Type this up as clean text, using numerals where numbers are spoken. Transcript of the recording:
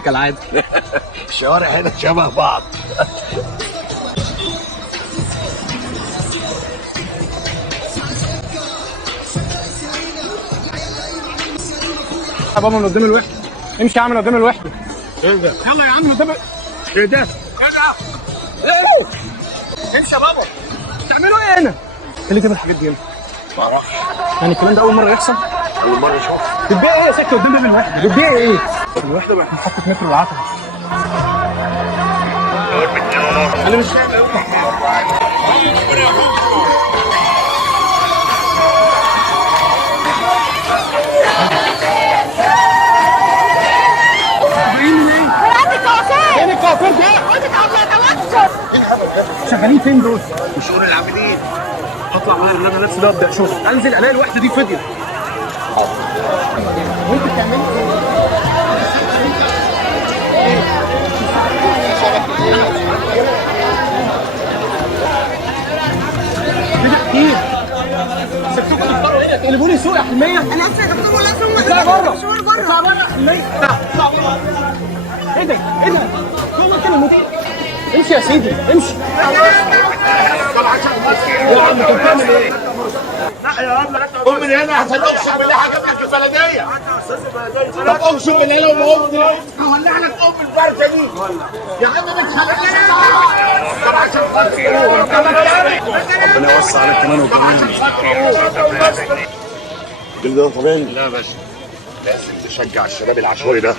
كالعادة. الشوارع هنا شبه بعض. يا بابا من قدام الوحدة، امشي يا عم من قدام الوحدة. ايه ده؟ يلا يا عم من قدام. ايه ده؟ ايه؟ امشي يا بابا. بتعملوا ايه هنا؟ اللي جاب الحاجات دي هنا؟ ما اعرفش. يعني الكلام ده أول مرة يحصل؟ اول مرة اشوف. بتبيع ايه يا سكة قدام باب الوحدة؟ بتبيع ايه؟ الوحدة بقت محطة مترو العتبة. أنا مش فاهم. فين الكوافير ده؟ شغالين فين دول؟ في شؤون العاملين. هطلع معايا اللي انا لابسه ده ابدا شغل، انزل الاقي الوحده دي فاضيه. وانت بتعملي كده كتير. سبتوكم تفطروا ايه؟ تقلبوا لي سوق يا حلميه. انا اسفه يا دكتور، لازم اطلع بره. مشوار بره. اطلع بره يا حلميه. اطلع بره. ايه ده؟ ايه ده؟ هو انت اللي امشي يا سيدي، امشي. يا عم انت بتعمل ايه؟ قوم من هنا عشان اقسم بالله هجيب لك البلديه. طب اقسم بالله لو ما قمت هولع لك ام الفرشه دي. يا عم مش هلعب. طب عشان ربنا يوسع عليك كمان وكمان. كل ده طبيعي. لا يا باشا، لازم تشجع الشباب العشوائي ده.